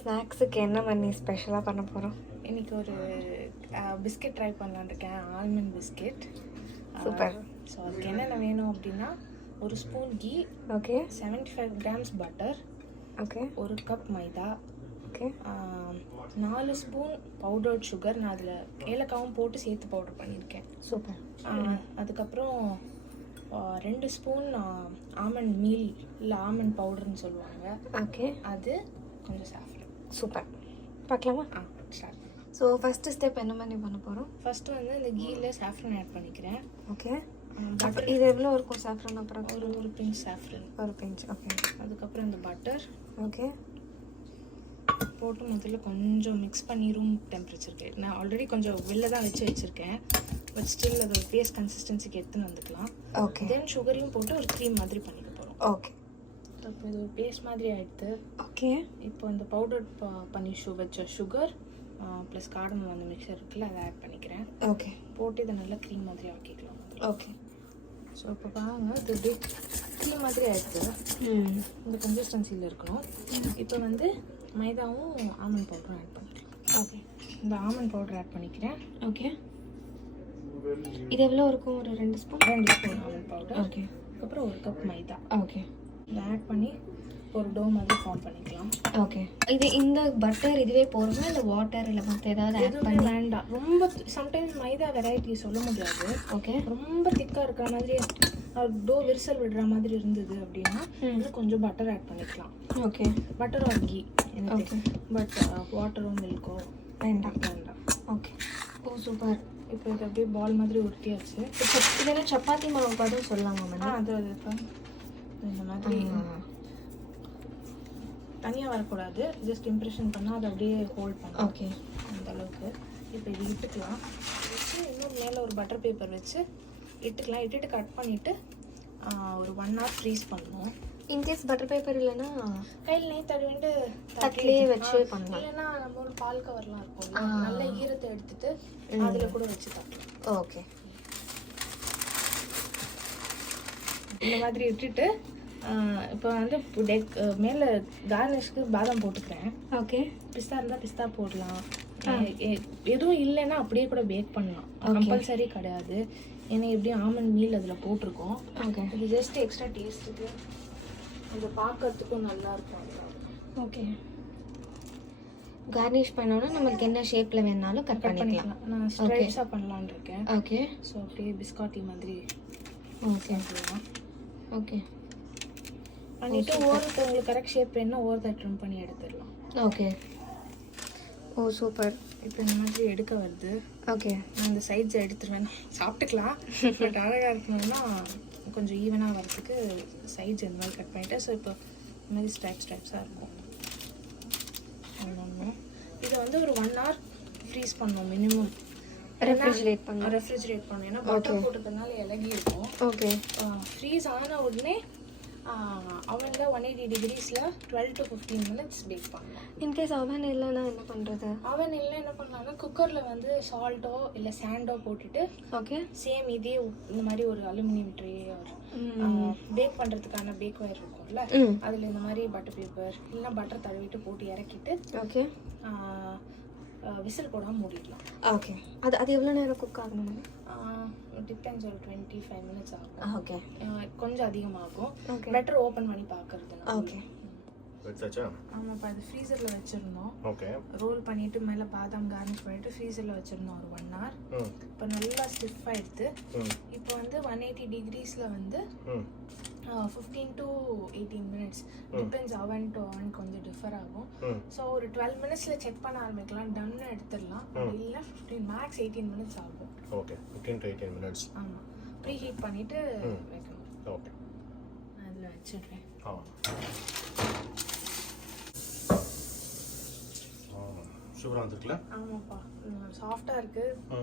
ஸ்நாக்ஸுக்கு என்ன பண்ணி ஸ்பெஷலாக பண்ண போகிறோம்? இன்றைக்கி ஒரு பிஸ்கெட் ட்ரை பண்ணலான்னு இருக்கேன். Almond biscuit. சூப்பர். ஸோ அதுக்கு என்னென்ன வேணும் அப்படின்னா, ஒரு spoon ghee, okay, 75 grams butter, okay, ஒரு cup maida, okay, 4 spoon powdered sugar. நான் அதில் ஏலக்காவும் போட்டு சேர்த்து பவுடர் பண்ணியிருக்கேன். சூப்பர். அதுக்கப்புறம் 2 ஸ்பூன் ஆமண்ட் மீல் இல்லை ஆமண்ட் பவுடர்னு சொல்லுவாங்க. ஓகே, அது கொஞ்சம் சாஃப்ரன். சூப்பர். பார்க்கலாமா? ஸ்டார்ட். ஸோ ஃபஸ்ட்டு ஸ்டெப் என்ன பண்ணி பண்ண போகிறோம்? ஃபஸ்ட்டு வந்து இந்த கீயில் சாஃப்ரன் ஆட் பண்ணிக்கிறேன். ஓகே, அப்புறம் இது எவ்வளோ இருக்கும் சாஃப்ரன்? அப்புறம் ஒரு பிஞ்ச் சாஃப்ரன், ஒரு பிஞ்ச். ஓகே, அதுக்கப்புறம் இந்த பட்டர் ஓகே போட்டு முதல்ல கொஞ்சம் மிக்ஸ் பண்ணி ரூம் டெம்பரேச்சருக்கு. நான் ஆல்ரெடி கொஞ்சம் வெளில தான் வச்சுருக்கேன், பட் ஸ்டில் அது ஒரு பேஸ்ட் கன்சிஸ்டன்சிக்கு எடுத்துன்னு வந்துக்கலாம். ஓகே, தென் சுகரையும் போட்டு ஒரு க்ரீம் மாதிரி பண்ணிக்க போகிறோம். ஓகே, இப்போ இது ஒரு பேஸ்ட் மாதிரி ஆகிடுது. ஓகே, இப்போ இந்த பவுடர் பண்ணி வச்ச சுகர் ப்ளஸ் கார்டமம் அந்த மிக்சர் இருக்குல்ல, அதை ஆட் பண்ணிக்கிறேன். ஓகே, போட்டு இதை நல்லா க்ரீம் மாதிரி ஆக்கிக்கலாம். ஓகே. ஸோ இப்போ பாருங்க, இது அப்படியே க்ரீம் மாதிரி ஆகிடுது. இந்த கன்சிஸ்டன்சியில் இருக்கணும். இப்போ வந்து மைதாவும் ஆமண்ட் பவுடரும் ஆட் பண்ணிக்கலாம். ஓகே, இந்த ஆமண்ட் பவுடர் ஆட் பண்ணிக்கிறேன். ஓகே, இது எவ்வளோ இருக்கும்? ஒரு 2 spoon. 2 spoon almond powder. Okay, அதுக்கப்புறம் ஒரு கப் மைதா. ஓகே, இதை ஆட் பண்ணி ஒரு டோ மாதிரி ஃபார்ம் பண்ணிக்கலாம். ஓகே. இது இந்த பட்டர் இதுவே போடுமா இல்லை வாட்டர் இல்லை மற்ற ஏதாவது ஆட் பண்ணி? வேண்டாம். ரொம்ப சம்டைம்ஸ் மைதா வெரைட்டி சொல்ல முடியாது. ஓகே, ரொம்ப திக்காக இருக்கிற மாதிரி டோ விரிசல் விடுற மாதிரி இருந்தது அப்படின்னா இன்னும் கொஞ்சம் பட்டர் ஆட் பண்ணிக்கலாம். Okay, butter or ghee. Okay, but வாட்டரோ மில்கோ வேண்டாம். வேண்டாம். Okay, oh super. இப்போ இது அப்படியே பால் மாதிரி உருட்டியாச்சு. இப்போ இதெல்லாம் சப்பாத்தி மாவு பதம் சொல்லலாமா மேடம்? அது இப்போ இந்த மாதிரி தனியாக வரக்கூடாது, ஜஸ்ட் இம்ப்ரெஷன் பண்ணால் அதை அப்படியே ஹோல்ட் பண்ணலாம். ஓகே, அந்த அளவுக்கு. இப்போ இது இட்டுக்கலாம். வச்சு இன்னும் மேலே ஒரு பட்டர் பேப்பர் வச்சு இட்டுக்கலாம். இட்டுட்டு கட் பண்ணிவிட்டு ஒரு 1 hour ஃப்ரீஸ் பண்ணணும். இன்கேஸ் பட்டர் பேப்பர் இல்லைன்னா கையில் நெய் தடவிட்டு தட்டிலே வச்சு பண்ணலாம். இல்லைன்னா நம்ம ஒரு பால் கவர்லாம் இருக்கும், நல்ல ஈரத்தை எடுத்துட்டு அதில் கூட வச்சு தட்டலாம். ஓகே, இந்த மாதிரி இட்டுட்டு இப்போ வந்து மேலே கார்னிஷ்க்கு பாதாம் போட்டுக்கிறேன். ஓகே, பிஸ்தா இருந்தால் பிஸ்தா போடலாம். எதுவும் இல்லைன்னா அப்படியே கூட பேக் பண்ணலாம், கம்பல்சரி கிடையாது. ஏன்னா எப்படியும் ஆமண்ட் மீல் அதில் போட்டிருக்கோம். ஓகே, இது ஜஸ்ட் எக்ஸ்ட்ரா டேஸ்ட்டுக்கு கொஞ்சம் பார்க்கறதுக்கும் நல்லா இருக்கும். ஓகே. கார்னிஷ் பண்ணோன்னா நம்மளுக்கு என்ன ஷேப்பில் வேணாலும் கட் பண்ணிக்கலாம். நான் ஸ்ட்ரைட்ஸாக பண்ணலான்னு இருக்கேன். ஓகே, ஸோ அப்படியே பிஸ்காட்டி மாதிரி. Okay, okay. பண்ணிவிட்டு ஓரத்தை உங்களுக்கு கரெக்ட் ஷேப் வேணுன்னா ஓரத்தை ட்ரிம் பண்ணி எடுத்துடலாம். Okay, oh super. இப்போ இந்த மாதிரி எடுக்க வருது. ஓகே, நான் இந்த சைட்ஸை எடுத்துருவேன், சாப்பிட்டுக்கலாம். பட் அழகாக இருக்கணும்னா கொஞ்சம் ஈவனாக வரதுக்கு சைட்ஸ் இந்த மாதிரி கட் பண்ணிவிட்டேன். ஸோ இப்போ இந்த மாதிரி ஸ்ட்ரைப்ஸாக இருக்கும். ஒன்று இதை வந்து ஒரு 1 hour ஃப்ரீஸ் பண்ணணும் மினிமம். ரெஃப்ரிஜரேட் பண்ணணும். ஏன்னா பட்டர் போட்டதுனால இலகி இருக்கும். ஓகே, ஃப்ரீஸ் ஆன உடனே அவனில் 180 degreesல 12 to 15 minutes பேக் பண்ணலாம். இன்கேஸ் அவன் இல்லைன்னா என்ன பண்ணுறது? அவன் இல்லை என்ன பண்ணலாம்னா குக்கரில் வந்து சால்ட்டோ இல்லை சாண்டோ போட்டுட்டு ஓகே, சேம் இதே இந்த மாதிரி ஒரு அலுமினியம் ட்ரே பேக் பண்ணுறதுக்கான பேக் ஒயர் இருக்கும்ல, அதில் இந்த மாதிரி பட்டர் பேப்பர் இல்லைன்னா பட்டர் தடவிட்டு போட்டு இறக்கிட்டு ஓகே விசில் போடாமல் மூடிடலாம். ஓகே, அது எவ்வளோ நேரம் குக் ஆகணும்? டிபெண்ட்ஸ், ஒரு 25 minutes ஆகும். ஓகே, கொஞ்சம் அதிகமாகும். ஓகே, பெட்டர் ஓப்பன் பண்ணி பார்க்கறது. ஓகே, ஆமாப்பா, அது ஃப்ரீசரில் வச்சுருந்தோம். ஓகே, ரோல் பண்ணிவிட்டு மேலே பாதாம் கார்னிஷ் பண்ணிவிட்டு ஃப்ரீசரில் வச்சுருந்தோம் ஒரு 1 hour. இப்போ நல்லா ஸ்டிஃப் ஆகிடுது. இப்போ வந்து 180 degreesல வந்து 15 to 18 minutes, டிபெண்ட்ஸ் அவன் டு அவன் கொஞ்சம் டிஃபர் ஆகும். ஸோ ஒரு 12 minutesல செக் பண்ண ஆரம்பிக்கலாம், டன்னு எடுத்துடலாம். இல்லைன்னா 15 மேக்ஸ் 18 minutes ஆகும். Okay, 15 to 18 minutes. ஆமாம், ப்ரீ ஹீட் பண்ணிவிட்டு வைக்கணும். ஓகே, நான் அதில் வச்சிடுறேன். சூப்பராக வந்துருக்குல்ல? ஆமாப்பா, சாஃப்டாக இருக்குது.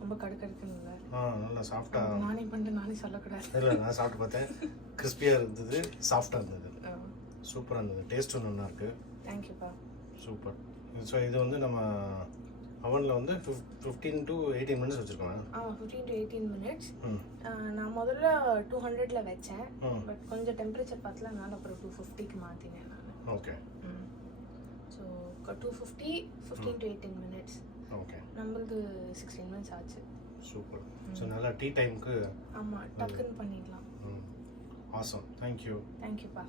ரொம்ப கடுக்கடுக்குன்னு இல்லை, நல்லா சாஃப்டாக. நானே பண்ணிட்டு நானே சொல்லக்கூடாது. இல்லை, நான் சாப்பிட்டு பார்த்தேன், கிறிஸ்பியாக இருந்தது, சாஃப்டாக இருந்தது, சூப்பராக இருந்தது, டேஸ்ட்டும் நல்லா இருக்குது. தேங்க்யூப்பா. சூப்பர். ஸோ இது வந்து நம்ம அவனில் வந்து 15 to 18 minutes வச்சுருக்கோம். 15 to 18 minutes. நான் முதல்ல 200ல வச்சேன், பட் கொஞ்சம் டெம்பரேச்சர் பார்த்தல, அதனால அப்புறம் 250க்கு மாற்றினேன் நான். Okay, 250 15 to 18 minutes. ஓகே, நம்மளுக்கு 16 minutes ஆச்சு. சூப்பர். ஸோ நல்லா டீ டைமுக்கு ஆமாம், டக்குன்னு பண்ணிடலாம். ஆசம். தேங்க்யூ. தேங்க்யூப்பா.